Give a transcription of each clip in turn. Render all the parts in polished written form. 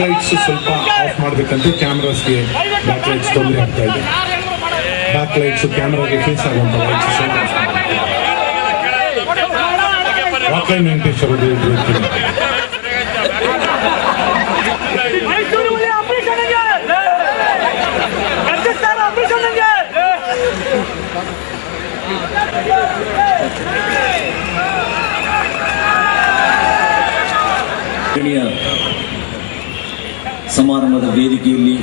Lights ಸ್ವಲ್ಪ of ಮಾಡಬೇಕಂತ ಕ್ಯಾಮ್ರಾಸ್ಗೆ back lights ತೊಂದರೆ ಆಗ್ತಾ ಇದೆ. ಬ್ಯಾಕ್ ಲೈಟ್ಸ್ ಕ್ಯಾಮ್ರಾಗೆ ಫೇಸ್ ಆಗುವಂಥ ಲೈಟ್ಸ್ ಸ್ವಲ್ಪ ರಾಕ್ಲೈನ್ ವೆಂಕಟೇಶ್ವರ ಹೇಳ್ತೀನಿ. ಸಮಾರಂಭದ ವೇದಿಕೆಯಲ್ಲಿ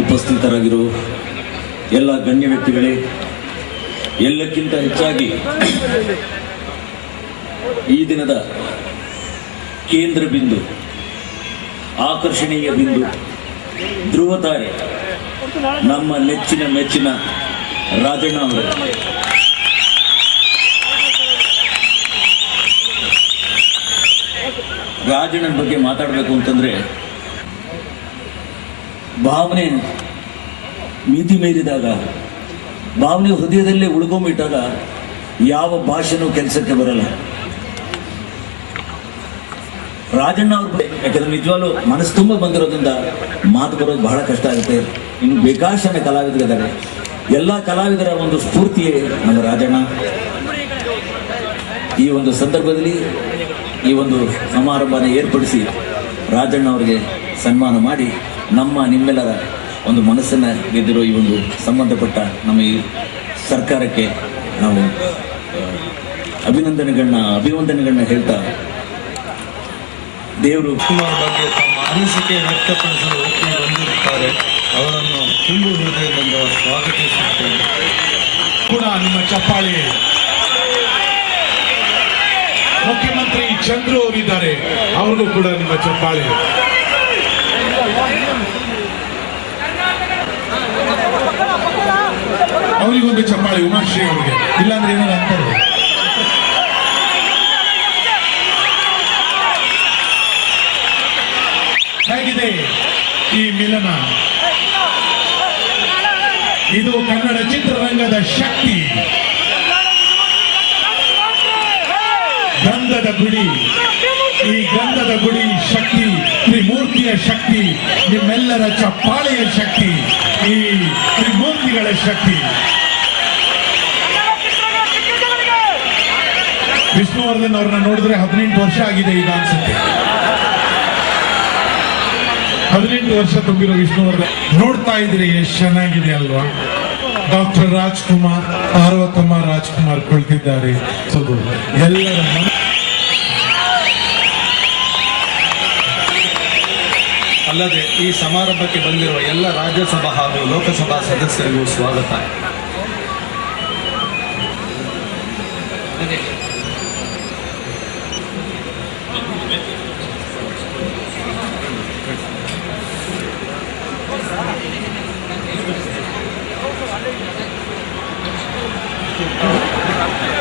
ಉಪಸ್ಥಿತರಾಗಿರುವ ಎಲ್ಲ ಗಣ್ಯ ವ್ಯಕ್ತಿಗಳೇ, ಎಲ್ಲಕ್ಕಿಂತ ಹೆಚ್ಚಾಗಿ ಈ ದಿನದ ಕೇಂದ್ರ ಬಿಂದು, ಆಕರ್ಷಣೀಯ ಬಿಂದು, ಧ್ರುವತಾರೆ, ನಮ್ಮ ನೆಚ್ಚಿನ ಮೆಚ್ಚಿನ ರಾಜಣ್ಣ ಅವರು. ರಾಜಣ್ಣನ ಬಗ್ಗೆ ಮಾತಾಡಬೇಕು ಅಂತಂದ್ರೆ, ಭಾವನೆ ಮಿತಿ ಮೀರಿದಾಗ, ಭಾವನೆ ಹೃದಯದಲ್ಲೇ ಉಳ್ಕೊಂಬಿಟ್ಟಾಗ ಯಾವ ಭಾಷೆನೂ ಕೆಲಸಕ್ಕೆ ಬರಲ್ಲ. ರಾಜಣ್ಣ ಅವ್ರ ಬಗ್ಗೆ ಯಾಕಂದ್ರೆ ನಿಜವಾಗ್ಲೂ ಮನಸ್ಸು ತುಂಬ ಬಂದಿರೋದ್ರಿಂದ ಮಾತು ಬರೋದು ಬಹಳ ಕಷ್ಟ ಆಗುತ್ತೆ. ಇನ್ನು ಬೇಕಾಶನ ಕಲಾವಿದರಿದ್ದಾರೆ, ಎಲ್ಲ ಕಲಾವಿದರ ಒಂದು ಸ್ಫೂರ್ತಿಯೇ ನಮ್ಮ ರಾಜಣ್ಣ. ಈ ಒಂದು ಸಂದರ್ಭದಲ್ಲಿ ಈ ಒಂದು ಸಮಾರಂಭನ ಏರ್ಪಡಿಸಿ ರಾಜಣ್ಣ ಅವರಿಗೆ ಸನ್ಮಾನ ಮಾಡಿ ನಿಮ್ಮೆಲ್ಲರ ಒಂದು ಮನಸ್ಸನ್ನು ಗೆದ್ದಿರೋ ಈ ಒಂದು ಸಂಬಂಧಪಟ್ಟ ನಮ್ಮ ಈ ಸರ್ಕಾರಕ್ಕೆ ನಾವು ಅಭಿವಂದನೆಗಳನ್ನ ಹೇಳ್ತಾ, ದೇವರು ಕುಮಾರ್ ಬಗ್ಗೆ ತಮ್ಮ ಅನಿಸಿಕೆ ವ್ಯಕ್ತಪಡಿಸಲು ಬಂದಿರುತ್ತಾರೆ. ಅವರನ್ನು ತುಂಬು ಹೃದಯದಿಂದ ಸ್ವಾಗತಿಸುತ್ತೇನೆ. ಕೂಡ ನಿಮ್ಮ ಚಪ್ಪಾಳಿ. ಮುಖ್ಯಮಂತ್ರಿ ಚಂದ್ರು ಅವರಿದ್ದಾರೆ, ಅವ್ರಿಗೂ ಕೂಡ ನಿಮ್ಮ ಚಪ್ಪಾಳಿ. ಅವರಿಗೊಂದು ಚಪ್ಪಾಳಿ, ಉಮಾಶ್ರೀ ಅವರಿಗೆ. ಇಲ್ಲಾಂದ್ರೆ ಏನಾದ್ರು ಅಂತಾರೆ. ಹೇಗಿದೆ ಈ ಮಿಲನ? ಇದು ಕನ್ನಡ ಚಿತ್ರರಂಗದ ಶಕ್ತಿ, ಗಂಧದ ಗುಡಿ. ಈ ಗಂಧದ ಗುಡಿ ಶಕ್ತಿ, ತ್ರಿಮೂರ್ತಿಯ ಶಕ್ತಿ, ನಿಮ್ಮೆಲ್ಲರ ಚಪ್ಪಾಳೆಯ ಶಕ್ತಿ, ಈ ತ್ರಿಮೂರ್ತಿಗಳ ಶಕ್ತಿ. ವಿಷ್ಣುವರ್ಧನ್ ಅವ್ರನ್ನ ನೋಡಿದ್ರೆ 18 ವರ್ಷ ಆಗಿದೆ ಈಗ ಅನ್ಸುತ್ತೆ. 18 ವರ್ಷ ತುಂಬಿರೋ ವಿಷ್ಣುವರ್ಧನ್ ನೋಡ್ತಾ ಇದ್ರೆ ಎಷ್ಟು ಚೆನ್ನಾಗಿದೆ ಅಲ್ವಾ? ಡಾಕ್ಟರ್ ರಾಜ್ಕುಮಾರ್, ಪಾರ್ವತಮ್ಮ ರಾಜ್ಕುಮಾರ್ ಕುಳಿತಿದ್ದಾರೆ. ಎಲ್ಲರ ಅಲ್ಲದೆ ಈ ಸಮಾರಂಭಕ್ಕೆ ಬಂದಿರುವ ಎಲ್ಲ ರಾಜ್ಯಸಭಾ ಹಾಗೂ ಲೋಕಸಭಾ ಸದಸ್ಯರಿಗೂ ಸ್ವಾಗತ.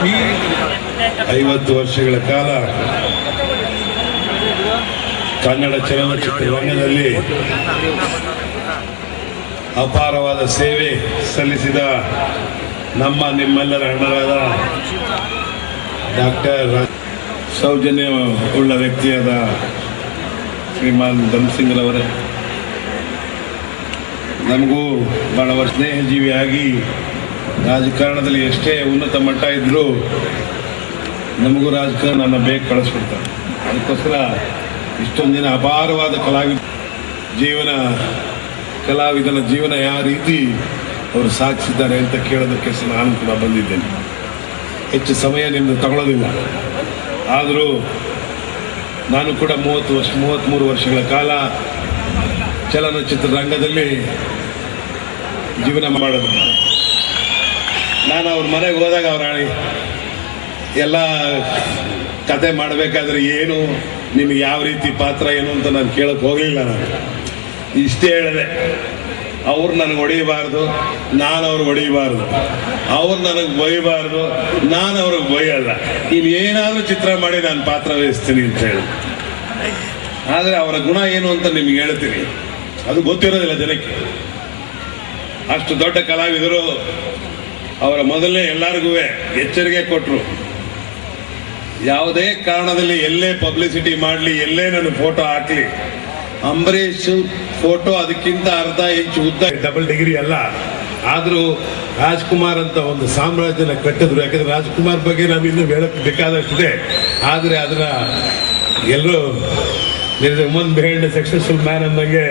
ಈ 50 ವರ್ಷಗಳ ಕಾಲ ಕನ್ನಡ ಚಲನಚಿತ್ರರಂಗದಲ್ಲಿ ಅಪಾರವಾದ ಸೇವೆ ಸಲ್ಲಿಸಿದ ನಿಮ್ಮೆಲ್ಲರ ಅಣ್ಣರಾದ ಡಾಕ್ಟರ್ ಸೌಜನ್ಯ ಉಳ್ಳ ವ್ಯಕ್ತಿಯಾದ ಶ್ರೀಮಾನ್ ಧನ್ಸಿಂಗ್ರವರೇ, ನಮಗೂ ಬಹಳ ಸ್ನೇಹಜೀವಿಯಾಗಿ ರಾಜಕಾರಣದಲ್ಲಿ ಎಷ್ಟೇ ಉನ್ನತ ಮಟ್ಟ ಇದ್ರೂ ನಮಗೂ ರಾಜಕಾರಣ ನನ್ನ ಬೇಗ ಕಳಿಸ್ಬಿಡ್ತಾರೆ. ಅದಕ್ಕೋಸ್ಕರ ಇಷ್ಟೊಂದು ದಿನ ಅಪಾರವಾದ ಕಲಾವಿದನ ಜೀವನ ಯಾವ ರೀತಿ ಅವರು ಸಾಗಿಸಿದ್ದಾರೆ ಅಂತ ಕೇಳೋದಕ್ಕೆ ನಾನು ಕೂಡ ಬಂದಿದ್ದೇನೆ. ಹೆಚ್ಚು ಸಮಯ ನಿಮ್ಮದು ತಗೊಳ್ಳೋದಿಲ್ಲ. ಆದರೂ ನಾನು ಕೂಡ 33 ವರ್ಷಗಳ ಕಾಲ ಚಲನಚಿತ್ರ ರಂಗದಲ್ಲಿ ಜೀವನ ಮಾಡೋದು. ನಾನು ಅವ್ರ ಮನೆಗೆ ಹೋದಾಗ ಅವ್ರ ಎಲ್ಲ ಕತೆ ಮಾಡಬೇಕಾದ್ರೆ ಏನು, ನಿಮ್ಗೆ ಯಾವ ರೀತಿ ಪಾತ್ರ ಏನು ಅಂತ ನಾನು ಕೇಳಕ್ಕೆ ಹೋಗಲಿಲ್ಲ. ನಾನು ಇಷ್ಟೇ ಹೇಳಿದೆ, ಅವ್ರು ನನಗೆ ಹೊಡಿಬಾರ್ದು, ನಾನು ಅವ್ರಿಗೆ ಹೊಡಿಬಾರ್ದು, ಅವ್ರು ನನಗೆ ಬೈಬಾರ್ದು, ನಾನು ಅವ್ರಿಗೆ ಬೈಯಲ್ಲ. ನೀನು ಏನಾದರೂ ಚಿತ್ರ ಮಾಡಿ ನಾನು ಪಾತ್ರ ವಹಿಸ್ತೀನಿ ಅಂತ ಹೇಳಿ. ಆದರೆ ಅವರ ಗುಣ ಏನು ಅಂತ ನಿಮ್ಗೆ ಹೇಳ್ತೀನಿ, ಅದು ಗೊತ್ತಿರೋದಿಲ್ಲ ಜನಕ್ಕೆ. ಅಷ್ಟು ದೊಡ್ಡ ಕಲಾವಿದರು ಅವರ ಮೊದಲೇ ಎಲ್ಲರಿಗೂ ಎಚ್ಚರಿಕೆ ಕೊಟ್ಟರು, ಯಾವುದೇ ಕಾರಣದಲ್ಲಿ ಎಲ್ಲೇ ಪಬ್ಲಿಸಿಟಿ ಮಾಡಲಿ, ಎಲ್ಲೇ ನನ್ನ ಫೋಟೋ ಹಾಕಲಿ, ಅಂಬರೀಷ್ ಫೋಟೋ ಅದಕ್ಕಿಂತ ಅರ್ಧ ಇಂಚು ಉದ್ದ, ಡಬಲ್ ಡಿಗ್ರಿ ಅಲ್ಲ. ಆದರೂ ರಾಜ್ಕುಮಾರ್ ಅಂತ ಒಂದು ಸಾಮ್ರಾಜ್ಯನ ಕಟ್ಟಿದ್ರು. ಯಾಕಂದ್ರೆ ರಾಜ್ಕುಮಾರ್ ಬಗ್ಗೆ ನಾವು ಇನ್ನೂ ಹೇಳಕ್ಕೆ ಬೇಕಾದಷ್ಟಿದೆ. ಆದರೆ ಅದನ್ನ ಎಲ್ಲರೂ ವುಮನ್ ಬಿಹೈಂಡ್ ಸಕ್ಸಸ್ಫುಲ್ ಮ್ಯಾನ್ ಅನ್ನಂಗೆ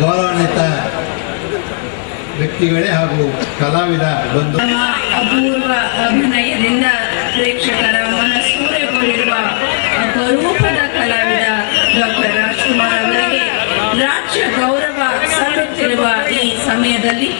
ಗೌರವಾನ್ವಿತ ವ್ಯಕ್ತಿಗಳೇ ಹಾಗೂ ಕಲಾವಿದ ಬಂಧು, ಅಪೂರ್ವ ಅಭಿನಯದಿಂದ ಪ್ರೇಕ್ಷಕರ ಮನಸೂರೆಗೊಂಡಿರುವ ಅಪರೂಪದ ಕಲಾವಿದ ಡಾಕ್ಟರ್ ರಾಜ್ಕುಮಾರ್ ಅವರಿಗೆ ರಾಜ್ಯ ಗೌರವ ಸಲ್ಲುತ್ತಿರುವ ಈ ಸಮಯದಲ್ಲಿ